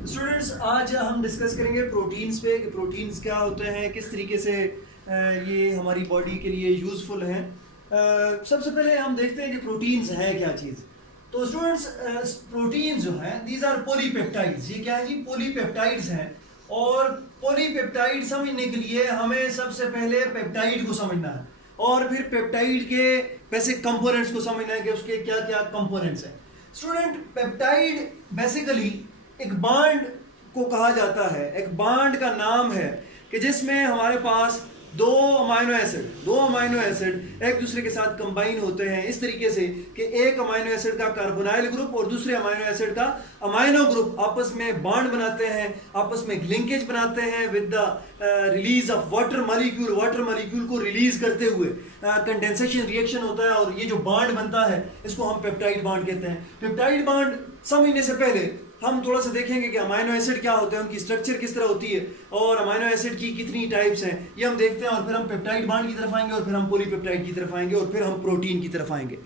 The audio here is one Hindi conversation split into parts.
स्टूडेंट्स, आज हम डिस्कस करेंगे प्रोटीन्स पे कि प्रोटीन्स क्या होते हैं, किस तरीके से ये हमारी बॉडी के लिए यूज़फुल हैं। सबसे पहले हम देखते हैं कि प्रोटीन्स है क्या चीज़। तो स्टूडेंट्स, प्रोटीन्स जो हैं दीज आर पॉलीपेप्टाइड्स। ये क्या है जी? पॉलीपेप्टाइड्स हैं। और पॉलीपेप्टाइड समझने के लिए हमें सबसे पहले पेप्टाइड को समझना है और फिर पेप्टाइड के बेसिक कंपोनेंट्स को समझना है कि उसके क्या क्या कंपोनेंट्स हैं। स्टूडेंट, पेप्टाइड बेसिकली एक बांड को कहा जाता है। एक बांड का नाम है कि जिसमें हमारे पास दो अमाइनो एसिड एक दूसरे के साथ कंबाइन होते हैं इस तरीके से कि एक अमाइनो एसिड का कार्बोनाइल ग्रुप और दूसरे अमाइनो एसिड का अमाइनो ग्रुप आपस में बॉन्ड बनाते हैं, आपस में लिंकेज बनाते हैं with the release of water molecule को रिलीज करते हुए कंडेंसेशन रिएक्शन होता है और ये जो बॉन्ड बनता है इसको हम पेप्टाइड बॉन्ड कहते हैं। पेप्टाइड बॉन्ड समझने से पहले हम थोड़ा सा देखेंगे कि अमाइनो एसिड क्या होते हैं, उनकी स्ट्रक्चर किस तरह होती है और अमाइनो एसिड की कितनी टाइप्स हैं, ये हम देखते हैं। और फिर हम पेप्टाइड बॉन्ड की तरफ आएंगे और फिर हम पॉलीपेप्टाइड की तरफ आएंगे और फिर हम प्रोटीन की तरफ आएंगे।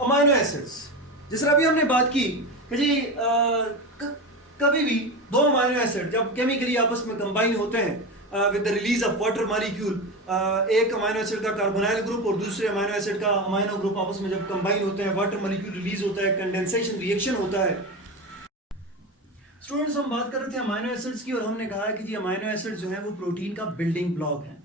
अमाइनो एसिड्स, जिस तरह अभी हमने बात की कि जी कभी भी दो अमाइनो एसिड जब केमिकली आपस में कंबाइन होते हैं with the release of water molecule, एक अमाइनो एसिड का कार्बोनाइल ग्रुप और दूसरे अमाइनो एसिड का अमाइनो ग्रुप आपस में जब कंबाइन होते हैं, वाटर मॉलिक्यूल रिलीज होता है, कंडेंसेशन रिएक्शन होता है। स्टूडेंट्स, हम बात कर रहे थे अमाइनो एसिड्स की और हमने कहा कि जी अमाइनो एसिड्स जो है वो प्रोटीन का बिल्डिंग ब्लॉक है।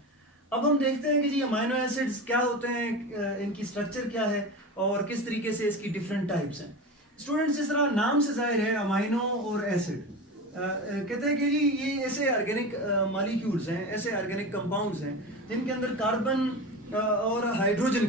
अब हम देखते हैं कि जी अमाइनो एसिड्स क्या होते हैं, इनकी स्ट्रक्चर क्या है और किस तरीके से इसकी डिफरेंट टाइप्स हैं। स्टूडेंट्स, जिस तरह नाम से जाहिर है अमाइनो और एसिड, कहते हैं कि जी ये ऐसे ऑर्गेनिक मॉलिक्यूल्स हैं, ऐसे ऑर्गेनिक कंपाउंड्स हैं जिनके अंदर कार्बन और हाइड्रोजन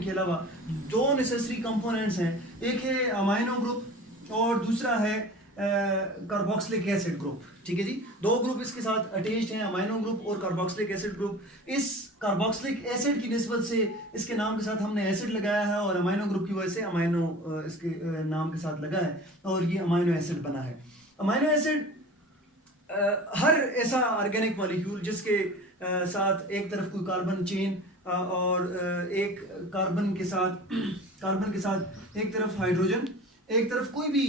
के अलावा दो नेसेसरी कंपोनेंट्स हैं। एक है अमाइनो ग्रुप और दूसरा है कार्बोक्सिलिक एसिड ग्रुप। ठीक है जी, दो ग्रुप इसके साथ अटैच्ड हैं, अमाइनो ग्रुप और कार्बोक्सिलिक एसिड ग्रुप। इस कार्बोक्सिलिक एसिड की निस्बत से इसके नाम के साथ हमने एसिड लगाया है और अमाइनो ग्रुप की वजह से अमाइनो इसके नाम के साथ लगा है और ये अमाइनो एसिड बना है। अमाइनो एसिड हर ऐसा ऑर्गेनिक मॉलिक्यूल जिसके साथ एक तरफ कोई कार्बन चेन और एक कार्बन के साथ एक तरफ हाइड्रोजन, एक तरफ कोई भी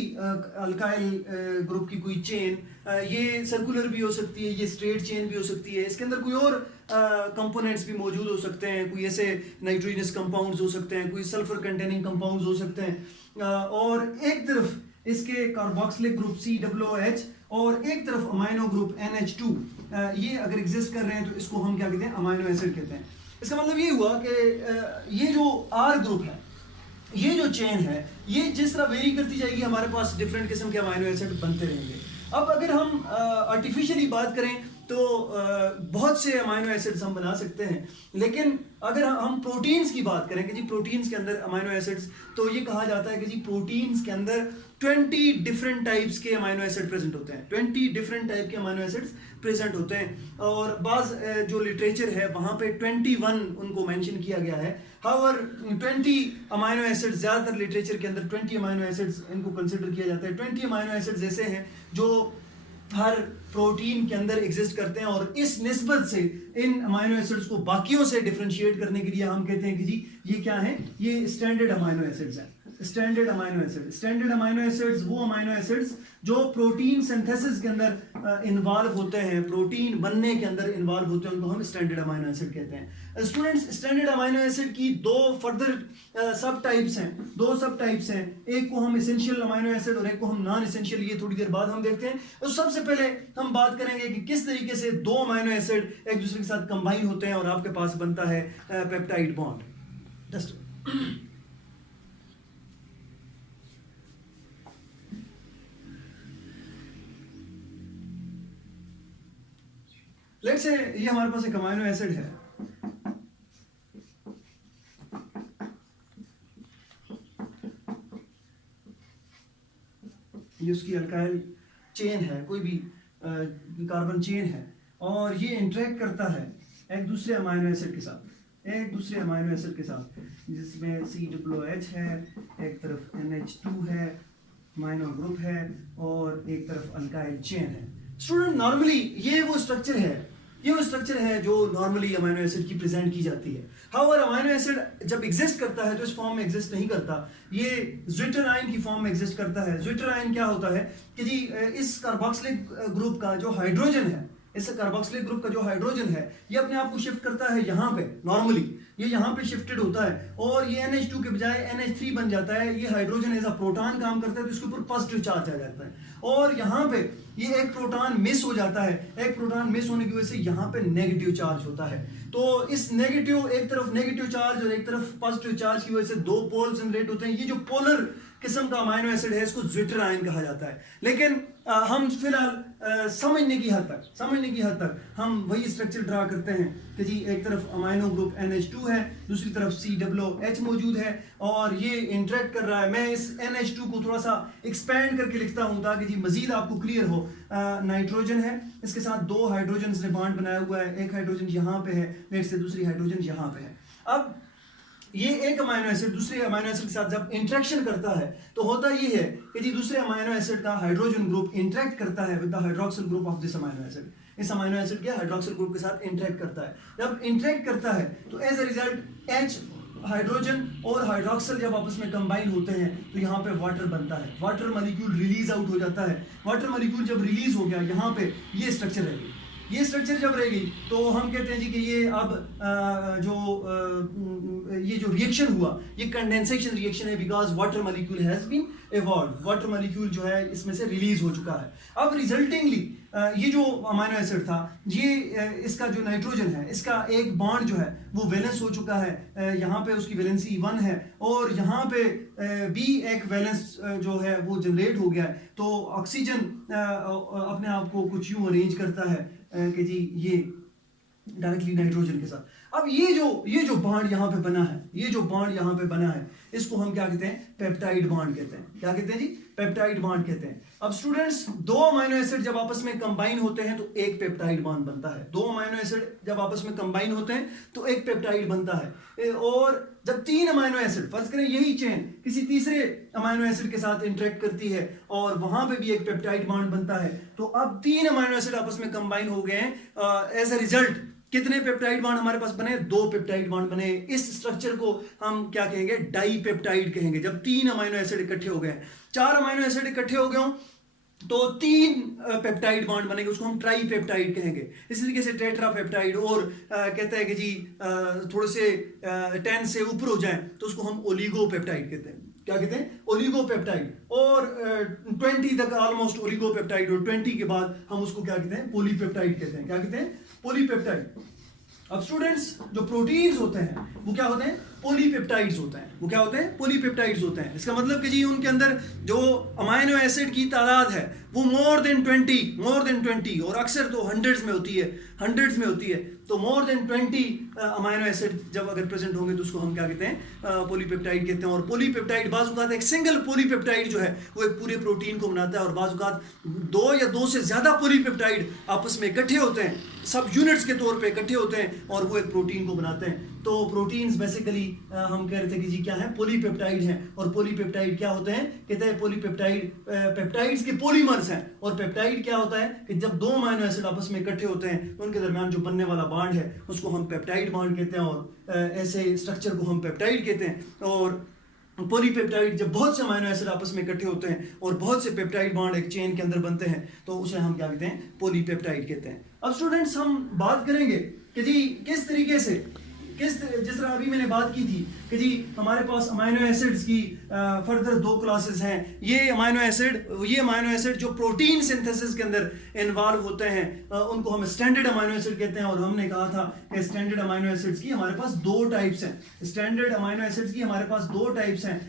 अल्काइल ग्रुप की कोई चेन, ये सर्कुलर भी हो सकती है, ये स्ट्रेट चेन भी हो सकती है, इसके अंदर कोई और कंपोनेंट्स भी मौजूद हो सकते हैं, कोई ऐसे नाइट्रोजनस कंपाउंड्स हो सकते हैं, कोई सल्फर कंटेनिंग कंपाउंड्स हो सकते हैं। और एक तरफ इसके कार्बोक्सिलिक ग्रुप COOH और एक तरफ अमाइनो ग्रुप NH2, ये अगर एग्जिस्ट कर रहे हैं तो इसको हम क्या कहते हैं? अमाइनो एसिड कहते हैं। इसका मतलब ये हुआ कि ये जो R ग्रुप है, ये जो चेन है, ये जिस तरह वेरी करती जाएगी हमारे पास डिफरेंट किस्म के अमाइनो एसिड बनते रहेंगे। अब अगर हम आर्टिफिशियली बात करें तो बहुत से अमाइनो एसिड्स हम बना सकते हैं, लेकिन अगर हम प्रोटीन्स की बात करें कि जी प्रोटीन्स के अंदर अमाइनो एसिड्स, तो ये कहा जाता है कि जी प्रोटीन्स के अंदर 20 डिफरेंट टाइप्स के अमाइनो एसिड प्रेजेंट होते हैं। 20 डिफरेंट टाइप के अमाइनो एसिड्स प्रेजेंट होते हैं और बाज़ जो लिटरेचर है वहाँ पे 21 उनको मेंशन किया गया है। हाउएवर 20 अमाइनो एसिड्स, ज़्यादातर लिटरेचर के अंदर 20 अमाइनो एसिड्स इनको कंसिडर किया जाता है। 20 अमाइनो एसिड्स ऐसे हैं जो हर प्रोटीन के अंदर एग्जिस्ट करते हैं और इस निस्बत से इन अमाइनो एसिड्स को बाकियों से डिफरेंशिएट करने के लिए हम कहते हैं कि जी ये क्या है? ये स्टैंडर्ड अमाइनो एसिड्स हैं। स्टैंडर्ड अमाइनो एसिड्स वो अमाइनो एसिड्स जो प्रोटीन सिंथेसिस के अंदर इन्वॉल्व होते हैं, प्रोटीन बनने के अंदर इन्वॉल्व होते हैं, उनको हम स्टैंडर्ड अमाइनो एसिड कहते हैं। स्टूडेंट्स, स्टैंडर्ड अमाइनो एसिड की दो फर्दर सब टाइप्स हैं। एक को हम एसेंशियल अमाइनो एसिड और एक को हम नॉन एसेंशियल, ये थोड़ी देर बाद हम देखते हैं। तो सबसे पहले हम बात करेंगे कि किस तरीके से दो अमाइनो एसिड एक दूसरे के साथ कंबाइन होते हैं और आपके पास बनता है peptide bond. Just let's say ये हमारे पास एक अमाइनो एसिड है, ये उसकी अल्काइल चेन है, कोई भी कार्बन चेन है और ये इंटरेक्ट करता है एक दूसरे अमाइनो एसिड के साथ, जिसमें COOH है, एक तरफ NH2 है, अमाइनो ग्रुप है और एक तरफ अल्काइल चेन है। स्टूडेंट नॉर्मली ये वो स्ट्रक्चर है जो नॉर्मली अमाइनो एसिड की प्रेजेंट की जाती है। हाउएवर अमाइनो एसिड जब एग्जिस्ट करता है तो इस फॉर्म में एग्जिस्ट नहीं करता, ये ज्विटराइन की फॉर्म में एग्जिस्ट करता है। ज्विटराइन क्या होता है कि जी इस कार्बोक्सिलिक ग्रुप का जो हाइड्रोजन है, इस कार्बोक्सिलिक ग्रुप का जो हाइड्रोजन है ये अपने आप को शिफ्ट करता है यहाँ पे, नॉर्मली ये यहाँ पे शिफ्टेड होता है और ये NH2 के बजाय NH3 बन जाता है। ये हाइड्रोजन एज अ प्रोटॉन काम करता है तो इसके ऊपर पॉजिटिव चार्ज आ जाता है और यहाँ पे ये एक प्रोटॉन मिस हो जाता है। एक प्रोटॉन मिस होने की वजह से यहाँ पे नेगेटिव चार्ज होता है। तो इस नेगेटिव, एक तरफ नेगेटिव चार्ज और एक तरफ पॉजिटिव चार्ज की वजह से दो पोल जनरेट होते हैं। ये जो पोलर किस्म का अमाइनो एसिड है इसको ज्विटराइन कहा जाता है। लेकिन हम फिलहाल समझने की हद तक हम वही स्ट्रक्चर ड्रा करते हैं कि जी एक तरफ अमाइनो ग्रुप NH2 है, दूसरी तरफ COOH मौजूद है और ये इंटरेक्ट कर रहा है। मैं इस NH2 को थोड़ा सा एक्सपेंड करके लिखता हूँ ताकि जी मजीद आपको क्लियर हो। नाइट्रोजन है, इसके साथ दो हाइड्रोजन ने बॉन्ड बनाया हुआ है, एक हाइड्रोजन यहाँ पे है, नेक्स्ट से दूसरी हाइड्रोजन यहाँ पे है। अब ये एक अमाइनो एसिड दूसरे अमाइनो एसिड के साथ जब इंटरेक्शन करता है तो होता ये है कि जी दूसरे अमाइनो एसिड का हाइड्रोजन ग्रुप इंटरेक्ट करता है with the hydroxyl group of this amino acid. इस अमाइनो एसिड के हाइड्रोक्सिल ग्रुप के साथ इंटरेक्ट करता है। जब इंटरेक्ट करता है तो as a result H hydrogen और हाइड्रोक्सिल जब आपस में कंबाइन होते हैं तो यहाँ पे वाटर बनता है, वाटर मॉलिक्यूल रिलीज आउट हो जाता है। वाटर मॉलिक्यूल जब रिलीज हो गया यहाँ पे ये स्ट्रक्चर रहेगी। ये स्ट्रक्चर जब रहेगी तो हम कहते हैं जी कि ये अब ये जो रिएक्शन हुआ ये कंडेंसेशन रिएक्शन है because water molecule has been evolve. Water molecule जो है इसमें से रिलीज हो चुका है। अब रिजल्टिंगली ये जो अमाइनो एसिड था ये इसका जो नाइट्रोजन है इसका एक बॉन्ड जो है वो वैलेंस हो चुका है। यहाँ पे उसकी वैलेंसी 1 है और यहाँ पे भी एक वैलेंस जो है वो जनरेट हो गया है। तो ऑक्सीजन अपने आप को कुछ यूं अरेंज करता है कि जी ये डायरेक्टली नाइट्रोजन के साथ। अब ये जो बॉन्ड यहाँ पे बना है, इसको हम क्या कहते हैं? पेप्टाइड बॉन्ड कहते हैं। क्या कहते हैं जी? पेप्टाइड बॉन्ड कहते हैं। अब स्टूडेंट्स दो अमाइनो एसिड जब आपस में कंबाइन होते हैं तो एक पेप्टाइड बॉन्ड बनता है। दो अमाइनो एसिड जब आपस में कंबाइन होते हैं तो एक पेप्टाइड बनता है। और जब तीन अमाइनो एसिड, फर्ज करें यही चेन किसी तीसरे अमाइनो एसिड के साथ इंटरेक्ट करती है और वहां पे भी एक पेप्टाइड बॉन्ड बनता है, तो अब तीन अमाइनो एसिड आपस में कंबाइन हो गए हैं। एज अ रिजल्ट कितने पेप्टाइड बॉन्ड हमारे पास बने? दो पेप्टाइड बॉन्ड बने। इस स्ट्रक्चर को हम क्या कहेंगे? डाइपेप्टाइड कहेंगे। जब तीन अमाइनो एसिड इकट्ठे हो गए, चार अमाइनो एसिड इकट्ठे हो गए तो तीन पेप्टाइड बॉन्ड बनेंगे, उसको हम ट्राइपेप्टाइड कहेंगे। इसी तरीके से टेट्रापेप्टाइड और कहते हैं कि जी थोड़े से 10 से ऊपर हो जाए तो उसको हम ओलिगोपेप्टाइड कहते हैं। क्या कहते हैं? ओलिगोपेप्टाइड। और 20 तक ऑलमोस्ट ओलिगोपेप्टाइड और 20 के बाद हम उसको क्या कहते हैं? पॉलीपेप्टाइड कहते हैं। क्या कहते हैं? पॉलीपेप्टाइड। अब स्टूडेंट्स जो प्रोटीन्स होते हैं वो क्या होते हैं? पॉलीपेप्टाइड्स होते हैं। वो क्या होते हैं? पॉलीपेप्टाइड्स होते हैं। इसका मतलब कि जी उनके अंदर जो अमाइनो एसिड की तादाद है वो मोर देन 20 और अक्सर तो हंड्रेड्स में होती है। तो मोर देन 20 अमाइनो एसिड जब अगर प्रेजेंट होंगे तो उसको हम क्या कहते हैं? पॉलीपेप्टाइड कहते हैं। और पॉलीपेप्टाइड बाज़ औक़ात एक सिंगल पॉलीपेप्टाइड जो है वो एक पूरे प्रोटीन को बनाता है और बाज़ औक़ात दो या दो से ज़्यादा पॉलीपेप्टाइड आपस में इकट्ठे होते हैं, सब यूनिट्स के तौर पे इकट्ठे होते हैं और वो एक प्रोटीन को बनाते हैं। तो प्रोटीन्स बेसिकली हम कह रहे थे कि जी क्या है? पॉलीपेप्टाइड हैं। और पॉलीपेप्टाइड क्या होते हैं? कहते हैं पॉलीपेप्टाइड पेप्टाइड्स के पॉलीमर्स हैं। और पेप्टाइड क्या होता है कि जब दो अमाइनो एसिड आपस में इकट्ठे होते हैं तो उनके दरमियान जो बनने वाला बॉन्ड है उसको हम पेप्टाइड बॉन्ड कहते हैं और ऐसे स्ट्रक्चर को हम पेप्टाइड कहते हैं। और पॉलीपेप्टाइड जब बहुत से अमाइनो एसिड आपस में इकट्ठे होते हैं और बहुत से पेप्टाइड बॉन्ड एक चेन के अंदर बनते हैं तो उसे हम क्या कहते हैं? पॉलीपेप्टाइड कहते हैं। अब स्टूडेंट्स हम बात करेंगे कि जी किस तरीके से जिस तरह अभी मैंने बात की थी कि जी हमारे पास अमाइनो एसिड्स की फर्दर दो क्लासेस हैं। ये अमाइनो एसिड जो प्रोटीन सिंथेसिस के अंदर इन्वॉल्व होते हैं उनको हम स्टैंडर्ड अमाइनो एसिड कहते हैं। और हमने कहा था कि स्टैंडर्ड अमाइनो एसिड्स की हमारे पास दो टाइप्स हैं। स्टैंडर्ड अमाइनो एसिड्स की हमारे पास दो टाइप्स हैं।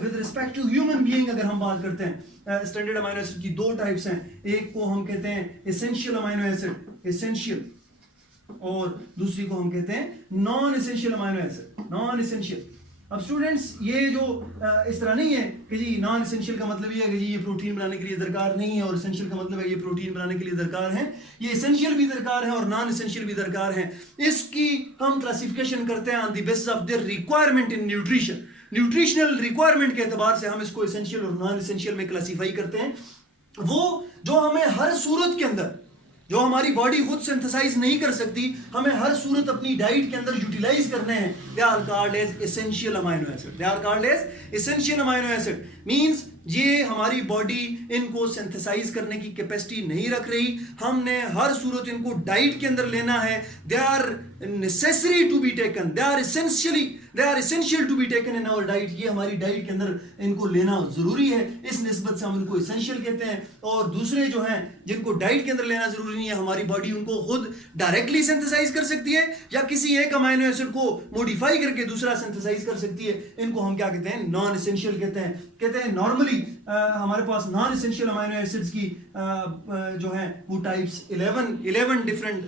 With respect to human being अगर हम बात करते हैं स्टैंडर्ड अमाइनो एसिड की दो टाइप्स हैं। एक को हम कहते हैं एसेंशियल अमाइनो एसिड, एसेंशियल, और दूसरी को हम कहते हैं non essential amino acid, non essential. अब स्टूडेंट्स ये जो इस तरह नहीं है कि जी नॉन एसेंशियल का मतलब ये है कि जी ये प्रोटीन बनाने के लिए दरकार नहीं है और एसेंशियल का मतलब है ये प्रोटीन बनाने के लिए दरकार है। ये एसेंशियल भी दरकार है और नॉन एसेंशियल भी दरकार है। इसकी हम क्लासिफिकेशन करते हैं on the basis of their requirement in nutrition. Nutritional requirement के एतबार से हम इसको एसेंशियल और नॉन एसेंशियल में क्लासीफाई करते हैं। वो जो हमें हर सूरत के अंदर, जो हमारी बॉडी खुद सिंथेसाइज नहीं कर सकती, हमें हर सूरत अपनी डाइट के अंदर यूटिलाइज करने हैं, they are called as essential amino acid. They are called as essential amino acid means ये हमारी बॉडी इनको सिंथेसाइज करने की कैपेसिटी नहीं रख रही, हमने हर सूरत इनको डाइट के अंदर लेना है। They are necessary to be taken, they are essential to be taken in our diet. ये हमारी डाइट के अंदर इनको लेना जरूरी है, इस निस्बत से हम इनको एसेंशियल कहते हैं। और दूसरे जो हैं जिनको डाइट के अंदर लेना जरूरी नहीं है, हमारी बॉडी उनको खुद डायरेक्टली सिंथेसाइज कर सकती है या किसी एक अमाइनो एसिड को मॉडिफाई करके दूसरा सिंथेसाइज कर सकती है। इनको हम क्या कहते हैं? नॉन एसेंशियल कहते हैं। नॉर्मली हमारे पास नॉन एसेंशियल अमाइनो एसिड्स की जो है वो टाइप्स 11 डिफरेंट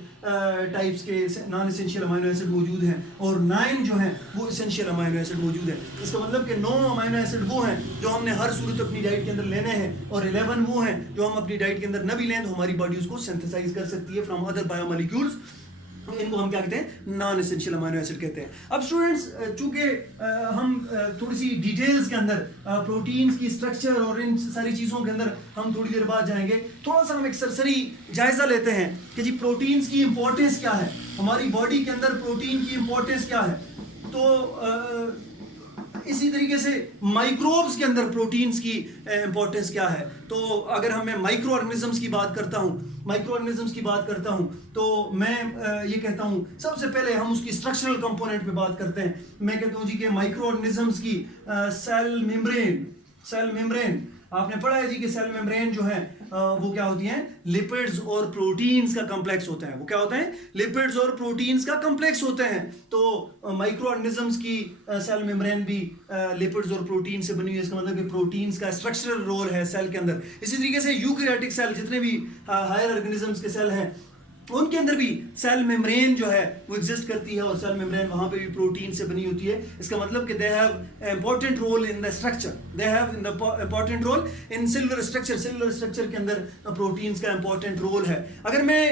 टाइप्स के नॉन एसेंशियल अमाइनो एसिड मौजूद हैं और 9 जो हैं वो एसेंशियल अमाइनो एसिड मौजूद है। इसका मतलब कि 9 अमाइनो एसिड वो हैं जो हमने हर सूरत अपनी डाइट के अंदर लेने हैं और 11 वो हैं जो हम अपनी डाइट के अंदर न भी लें तो हमारी बॉडी उसको सिंथेसाइज कर सकती है फ्रॉम अदर बायोमोलिक्यूल्स। इनको हम क्या कहते हैं? नॉन एसेंशियल अमाइनो एसिड कहते हैं। अब स्टूडेंट्स, चूंकि हम थोड़ी सी डिटेल्स के अंदर प्रोटीन्स की स्ट्रक्चर और इन सारी चीज़ों के अंदर हम थोड़ी देर बाद जाएंगे, थोड़ा सा हम एक सरसरी जायजा लेते हैं कि जी प्रोटीन्स की इंपॉर्टेंस क्या है, हमारी बॉडी के अंदर प्रोटीन की इंपॉर्टेंस क्या है। तो इसी तरीके से माइक्रोब्स के अंदर प्रोटीन्स की इंपॉर्टेंस क्या है। तो अगर मैं माइक्रो ऑर्गेनिजम्स की बात करता हूं तो मैं ये कहता हूं सबसे पहले हम उसकी स्ट्रक्चरल कंपोनेंट पे बात करते हैं। मैं कहता हूं जी कि माइक्रो ऑर्गेनिजम्स की सेल मेम्ब्रेन आपने पढ़ा है जी कि सेल मेम्ब्रेन जो है वो क्या होती हैं? लिपिड्स और प्रोटीन्स का कॉम्प्लेक्स होता है। वो क्या होते हैं? लिपिड्स और प्रोटीन्स का कॉम्प्लेक्स होते हैं। तो माइक्रो ऑर्गेनिजम्स की सेल मेम्ब्रेन भी लिपिड्स और प्रोटीन से बनी हुई है। इसका मतलब कि प्रोटीन्स का स्ट्रक्चरल रोल है सेल के अंदर। इसी तरीके से यूकैरियोटिक सेल, जितने भी हायर ऑर्गेनिजम्स के सेल हैं, उनके अंदर भी सेल मेम्ब्रेन जो है वो एग्जिस्ट करती है और सेल मेम्ब्रेन वहां पे भी प्रोटीन से बनी होती है। इसका मतलब कि they have important role in the structure, they have important role in cellular structure के अंदर प्रोटीन्स का इंपॉर्टेंट रोल है। अगर मैं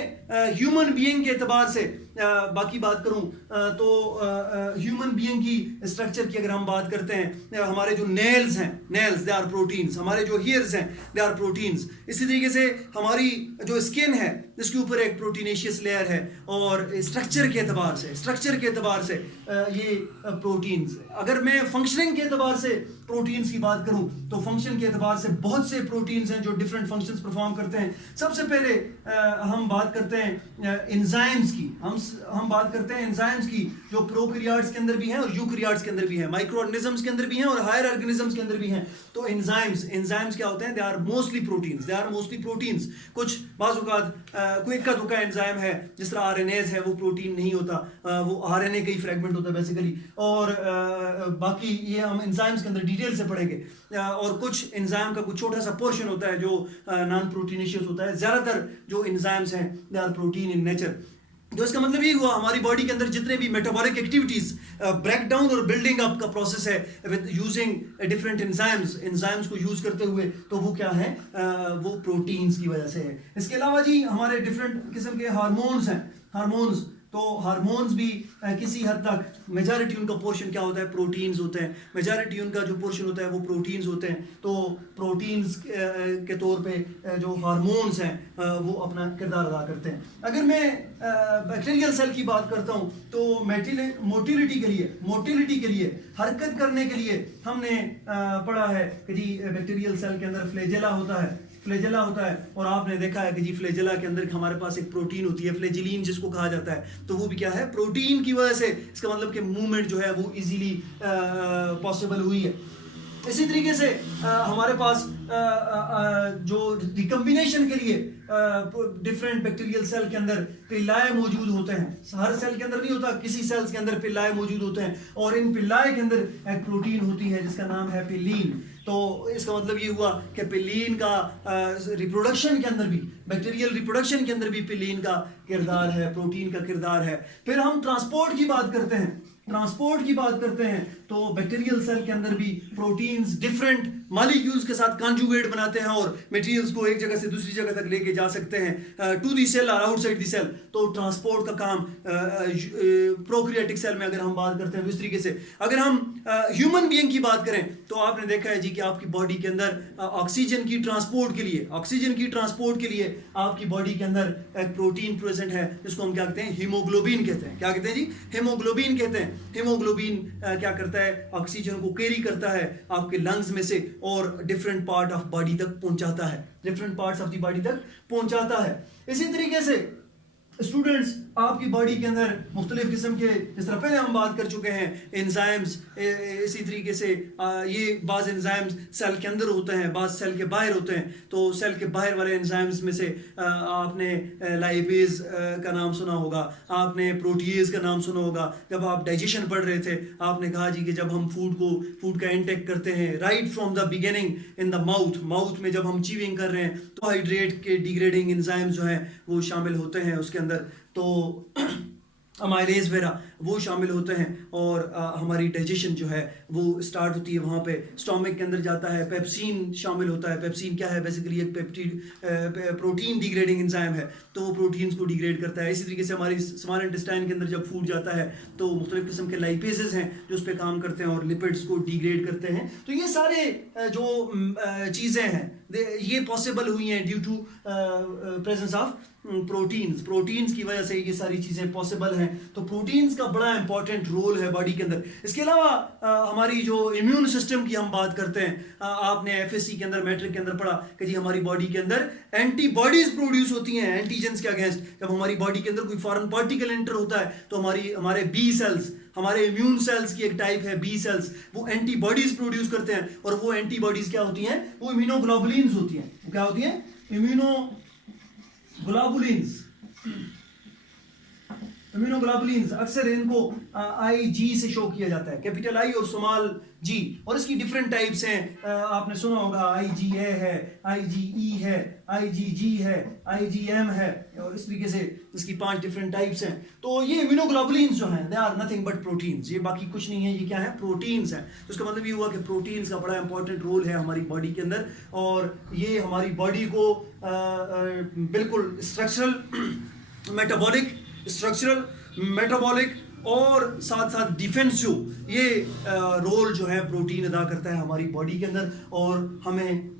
ह्यूमन बीइंग के एतबार से बाकी बात करूं तो ह्यूमन बीइंग की स्ट्रक्चर की अगर हम बात करते हैं, हमारे जो नेल्स दे आर प्रोटीन्स, हमारे जो हेयर्स हैं दे आर प्रोटीन्स। इसी तरीके से हमारी जो स्किन है जिसके ऊपर एक प्रोटीनेशियस लेयर है और स्ट्रक्चर के एतबार से ये प्रोटीन्स। अगर मैं फंक्शनिंग के एतबार से प्रोटीन्स की बात करूं तो फंक्शन के एतबार से बहुत से प्रोटीन्स हैं जो डिफरेंट फंक्शंस परफॉर्म करते हैं। सबसे पहले हम बात करते हैं एंजाइम्स की। हम बात करते हैं एंजाइम्स की जो प्रोकैरियोट्स के अंदर भी हैं और यूकैरियोट्स के अंदर भी हैं, माइक्रो ऑर्गेनिजम्स के अंदर भी हैं और हायर ऑर्गेनिजम्स के अंदर भी हैं। तो एंजाइम्स क्या होते हैं? They are mostly proteins. कुछ बाज़ औक़ात कोई इक्का दुक्का एंजाइम है, जिस तरह आरएनएज है, वो प्रोटीन नहीं होता, वो आरएनए का ही फ्रेगमेंट होता है बेसिकली। और बाकी ये हम एंजाइम्स के अंदर डिटेल से पढ़ेंगे। और कुछ एंजाइम का कुछ छोटा सा पोर्शन होता है जो नॉन प्रोटीनेशियस होता है। ज़्यादातर जो एंजाइम्स हैं they are protein in nature. तो इसका मतलब ये हुआ हमारी बॉडी के अंदर जितने भी मेटाबॉलिक एक्टिविटीज, ब्रेक डाउन और बिल्डिंग अप का प्रोसेस है विद यूजिंग डिफरेंट एंजाइम्स को यूज करते हुए, तो वो क्या है? वो प्रोटीन्स की वजह से है। इसके अलावा जी हमारे डिफरेंट किस्म के हार्मोन्स हैं। तो हार्मोन्स भी किसी हद तक मेजॉरिटी उनका पोर्शन क्या होता है? प्रोटीन्स होते हैं। मेजॉरिटी उनका जो पोर्शन होता है वो प्रोटीन्स होते हैं। तो प्रोटीन्स के तौर पे जो हार्मोन्स हैं वो अपना किरदार अदा करते हैं। अगर मैं बैक्टीरियल सेल की बात करता हूँ तो मोटिलिटी के लिए हरकत करने के लिए हमने पढ़ा है कि जी बैक्टीरियल सेल के अंदर फ्लैजेला होता है और आपने देखा है कि जी फ्लैजेला के अंदर हमारे पास एक प्रोटीन होती है, फ्लैजिलिन जिसको कहा जाता है। तो वो भी क्या है? प्रोटीन की वजह से इसका मतलब कि मूवमेंट जो है वो इजीली पॉसिबल हुई है। इसी तरीके से हमारे पास जो रिकम्बिनेशन के लिए डिफरेंट बैक्टीरियल सेल के अंदर पिल्लाए मौजूद होते हैं। हर सेल के अंदर नहीं होता, किसी सेल्स के अंदर पिल्लाए मौजूद होते हैं और इन पिल्लाए के अंदर एक प्रोटीन होती है जिसका नाम है पिलीन। तो इसका मतलब ये हुआ कि पिलीन का रिप्रोडक्शन के अंदर भी, बैक्टीरियल रिप्रोडक्शन के अंदर भी पिलीन का किरदार है, प्रोटीन का किरदार है। फिर हम ट्रांसपोर्ट की बात करते हैं तो बैक्टीरियल सेल के अंदर भी प्रोटीन्स डिफरेंट मॉलिक्यूल्स के साथ कॉन्जुगेट बनाते हैं और मटेरियल्स को एक जगह से दूसरी जगह तक लेके जा सकते हैं टू दी सेल और आउटसाइड दी सेल। तो ट्रांसपोर्ट का काम प्रोकैरियोटिक सेल में अगर हम बात करते हैं इस तरीके से। अगर हम ह्यूमन बीइंग की बात करें तो आपने देखा है जी कि आपकी बॉडी के अंदर ऑक्सीजन की ट्रांसपोर्ट के लिए आपकी बॉडी के अंदर एक प्रोटीन प्रेजेंट है जिसको हम क्या कहते हैं, हीमोग्लोबिन कहते हैं। क्या कहते हैं जी, हीमोग्लोबिन कहते हैं। हीमोग्लोबिन क्या करता है, ऑक्सीजन को कैरी करता है आपके लंग्स में से और डिफरेंट पार्ट ऑफ बॉडी तक पहुंचाता है, different parts of the body तक पहुंचाता है। इसी तरीके से स्टूडेंट्स आपकी बॉडी के अंदर मुख्तलिफ किस्म के, जिस तरह पहले हम बात कर चुके हैं, एंजाइम्स, इसी तरीके से ये बाज़ एंजाइम्स सेल के अंदर होते हैं, बाज़ सेल के बाहर होते हैं। तो सेल के बाहर वाले एंजाइम्स में से आपने लाइपेज का नाम सुना होगा, आपने प्रोटीएज का नाम सुना होगा। जब आप डाइजेशन पढ़ रहे थे आपने कहा जी कि जब हम फूड का इंटेक करते हैं right from the beginning in the mouth में जब हम चीविंग कर रहे हैं तो हाइड्रेट के डिग्रेडिंग एंजाइम्स जो हैं वो शामिल होते हैं उसके अंदर। तो अमाइलेज वगैरह वो शामिल होते हैं और हमारी डाइजेशन जो है वो स्टार्ट होती है वहाँ पे। स्टोमक के अंदर जाता है, पेप्सिन शामिल होता है। पेप्सिन क्या है, बेसिकली एक पेप्टिड प्रोटीन डिग्रेडिंग एंजाइम है, तो वो प्रोटीन्स को डिग्रेड करता है। इसी तरीके से हमारी स्मॉल इंटेस्टाइन के अंदर जब फूड जाता है तो मुख्तलिफ किस्म के लाइपेजेस हैं जो उस पर काम करते हैं और लिपिड्स को डिग्रेड करते हैं। तो ये सारे जो चीज़ें हैं ये पॉसिबल हुई हैं due to presence of proteins की वजह से ये सारी चीज़ें पॉसिबल हैं। तो प्रोटीन्स का बड़ा इंपॉर्टेंट रोल है बॉडी के अंदर। इसके अलावा हमारी जो इम्यून सिस्टम की हम बात करते हैं, आपने एफएससी के अंदर, मैट्रिक के अंदर पढ़ा कि जी हमारी बॉडी के अंदर एंटीबॉडीज प्रोड्यूस होती हैं एंटीजेंस के अगेंस्ट। जब हमारी बॉडी के अंदर कोई फॉरेन पार्टिकल एंटर होता है तो हमारे बी सेल्स, हमारे इम्यून सेल्स की एक टाइप है बी सेल्स, वो एंटीबॉडीज प्रोड्यूस करते हैं और वो एंटीबॉडीज क्या होती हैं, वो इम्यूनोग्लोबुलिन्स होती हैं। क्या होती हैं, इम्यूनोग्लोबुलिन्स। अक्सर इनको IG से शो किया जाता है, कैपिटल I और स्मॉल G, और इसकी डिफरेंट टाइप्स हैं। आपने सुना होगा IgA है, IgE है, IgG है, IgM है, और इस तरीके से इसकी 5 डिफरेंट टाइप्स हैं। तो ये इम्यूनोग्लोबुलिन्स जो हैं they are nothing but proteins, ये बाकी कुछ नहीं है, ये क्या है, प्रोटीन्स हैं। तो इसका मतलब ये हुआ कि प्रोटीन्स का बड़ा इंपॉर्टेंट रोल है हमारी बॉडी के अंदर और ये हमारी बॉडी को बिल्कुल स्ट्रक्चरल, मेटाबॉलिक और साथ साथ डिफेंस जो ये रोल जो है प्रोटीन अदा करता है हमारी बॉडी के अंदर, और हमें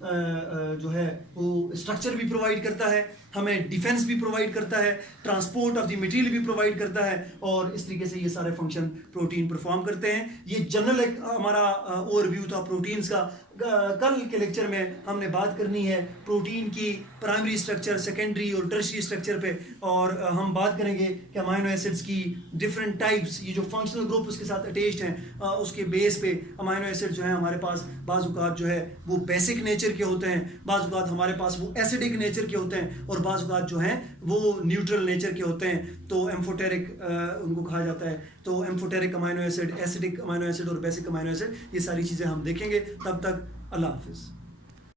जो है वो स्ट्रक्चर भी प्रोवाइड करता है, हमें डिफेंस भी प्रोवाइड करता है, ट्रांसपोर्ट ऑफ द मटेरियल भी प्रोवाइड करता है, और इस तरीके से ये सारे फंक्शन प्रोटीन परफॉर्म करते हैं। ये जनरल एक हमारा ओवरव्यू था प्रोटीन्स का। कल के लेक्चर में हमने बात करनी है प्रोटीन की प्राइमरी स्ट्रक्चर, सेकेंडरी और टर्शियरी स्ट्रक्चर पे, और हम बात करेंगे कि अमाइनो एसिड्स की डिफरेंट टाइप्स, ये जो फंक्शनल ग्रुप उसके साथ अटैच्ड हैं उसके बेस पे अमाइनो एसिड जो है हमारे पास बाज़-औक़ात जो है वो बेसिक नेचर के होते हैं, बाज़-औक़ात हमारे पास वो एसिडिक नेचर के होते हैं, और बाज़-औक़ात जो हैं वो न्यूट्रल नेचर के होते हैं। तो एम्फोटेरिक उनको कहा जाता है। तो amphoteric amino acid, acidic amino acid और बेसिक अमाइनो एसिड, ये सारी चीज़ें हम देखेंगे। तब तक अल्लाह हाफिज़।